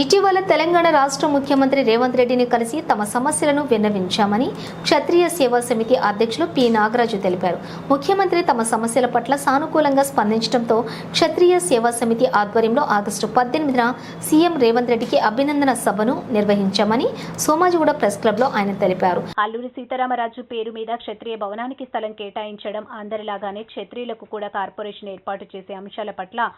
ఇటీవల తెలంగాణ రాష్ట్ర ముఖ్యమంత్రి రేవంత్ రెడ్డిని కలిసి తమ సమస్యలను విన్నవించామని క్షత్రియ సేవా సమితి అధ్యక్షులు పి నాగరాజు తెలిపారు. ముఖ్యమంత్రి తమ సమస్యల పట్ల సానుకూలంగా స్పందించడంతో క్షత్రియ సేవా సమితి ఆధ్వర్యంలో ఆగస్టు 18న సీఎం రేవంత్ రెడ్డికి అభినందన సభను నిర్వహించామని సోమాజిగూడ ప్రెస్ క్లబ్లో ఆయన తెలిపారు. అల్లూరి సీతారామరాజు పేరు మీద క్షత్రియ భవనానికి స్థలం కేటాయించడం, అందరిలాగానే క్షత్రియులకు కూడా కార్పొరేషన్ ఏర్పాటు చేసే అంశాల పట్ల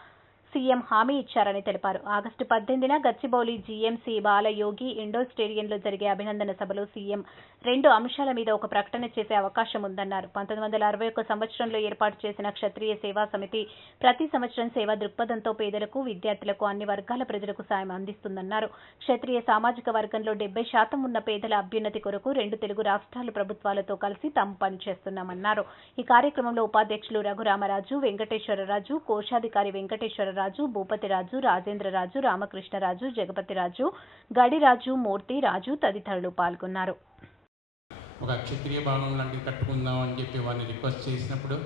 సీఎం హామీ ఇచ్చారని తెలిపారు. ఆగస్టు 18న గచ్చిబౌలి జీఎంసీ బాలయోగి ఇండోర్ స్టేడియంలో జరిగే అభినందన సభలో సీఎం 2 అంశాల మీద ఒక ప్రకటన చేసే అవకాశం ఉందన్నారు. 1961 సంవత్సరంలో ఏర్పాటు చేసిన క్షత్రియ సేవా సమితి ప్రతి సంవత్సరం సేవా దృక్పథంతో పేదలకు, విద్యార్థులకు, అన్ని వర్గాల ప్రజలకు సాయం అందిస్తుందన్నారు. క్షత్రియ సామాజిక వర్గంలో 70% ఉన్న పేదల అభ్యున్నతి కొరకు 2 తెలుగు రాష్ట్రాల ప్రభుత్వాలతో కలిసి తాము పనిచేస్తున్నామన్నారు. ఈ కార్యక్రమంలో ఉపాధ్యక్షులు రఘురామరాజు, వెంకటేశ్వరరాజు, కోశాధికారి వెంకటేశ్వరరాజు, భూపతిరాజు, రాజేంద్రరాజు, రామకృష్ణరాజు, జగపతిరాజు, గడిరాజు, మూర్తి రాజు తదితరులు పాల్గొన్నారు. ఒక క్షత్రియ భవనం లాంటిది కట్టుకుందాం అని చెప్పి వారిని రిక్వెస్ట్ చేసినప్పుడు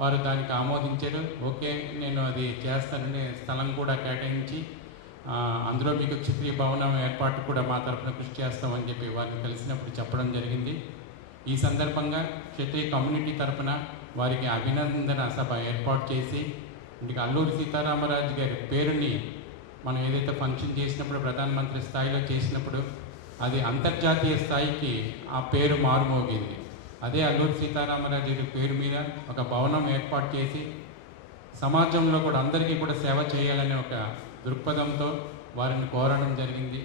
వారు దానికి ఆమోదించారు. ఓకే, నేను అది చేస్తానని స్థలం కూడా కేటాయించి అందులో మీకు క్షత్రియ భవనం ఏర్పాటు కూడా మా తరఫున కృషి చేస్తామని చెప్పి వారిని కలిసినప్పుడు చెప్పడం జరిగింది. ఈ సందర్భంగా క్షత్రియ కమ్యూనిటీ తరఫున వారికి అభినందన సభ ఏర్పాటు చేసి ఇంటికి అల్లూరి సీతారామరాజు గారి పేరుని మనం ఏదైతే ఫంక్షన్ చేసినప్పుడు ప్రధానమంత్రి స్థాయిలో చేసినప్పుడు అది అంతర్జాతీయ స్థాయికి ఆ పేరు మారుమోగింది. అదే అల్లూరి సీతారామరాజు గారి పేరు మీద ఒక భవనం ఏర్పాటు చేసి సమాజంలో కూడా అందరికీ కూడా సేవ చేయాలనే ఒక దృక్పథంతో వారిని కోరడం జరిగింది.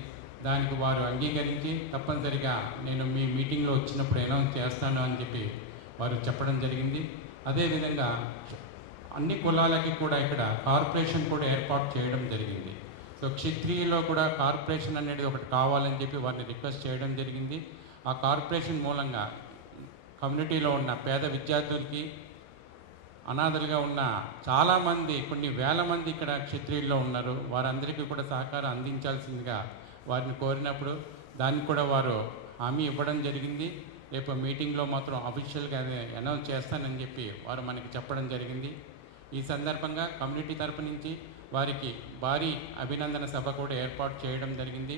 దానికి వారు అంగీకరించి తప్పనిసరిగా నేను మీ మీటింగ్లో వచ్చినప్పుడు అనౌన్స్ చేస్తాను అని చెప్పి వారు చెప్పడం జరిగింది. అదేవిధంగా అన్ని కులాలకి కూడా ఇక్కడ కార్పొరేషన్ కూడా ఏర్పాటు చేయడం జరిగింది. సో క్షత్రియులో కూడా కార్పొరేషన్ అనేది ఒకటి కావాలని చెప్పి వారిని రిక్వెస్ట్ చేయడం జరిగింది. ఆ కార్పొరేషన్ మూలంగా కమ్యూనిటీలో ఉన్న పేద విద్యార్థులకి, అనాథలుగా ఉన్న చాలామంది, కొన్ని వేల మంది ఇక్కడ క్షత్రియుల్లో ఉన్నారు. వారందరికీ కూడా సహకారం అందించాల్సిందిగా వారిని కోరినప్పుడు దాన్ని కూడా వారు హామీ ఇవ్వడం జరిగింది. రేపు మీటింగ్లో మాత్రం అఫీషియల్గా అది అనౌన్స్ చేస్తానని చెప్పి వారు మనకి చెప్పడం జరిగింది. ఈ సందర్భంగా కమ్యూనిటీ తరపు నుంచి వారికి భారీ అభినందన సభ కూడా ఏర్పాటు చేయడం జరిగింది.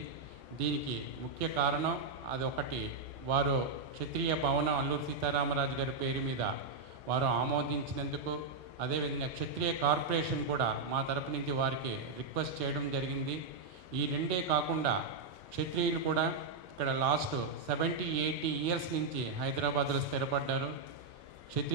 దీనికి ముఖ్య కారణం అది ఒకటి, వారు క్షత్రియ భవనం అల్లూరి సీతారామరాజు గారి పేరు మీద వారు ఆమోదించినందుకు, అదేవిధంగా క్షత్రియ కార్పొరేషన్ కూడా మా తరపు నుంచి వారికి రిక్వెస్ట్ చేయడం జరిగింది. ఈ రెండే కాకుండా క్షత్రియులు కూడా ఇక్కడ లాస్ట్ 70-80 ఇయర్స్ నుంచి హైదరాబాద్లో స్థిరపడ్డారు. క్షత్రియ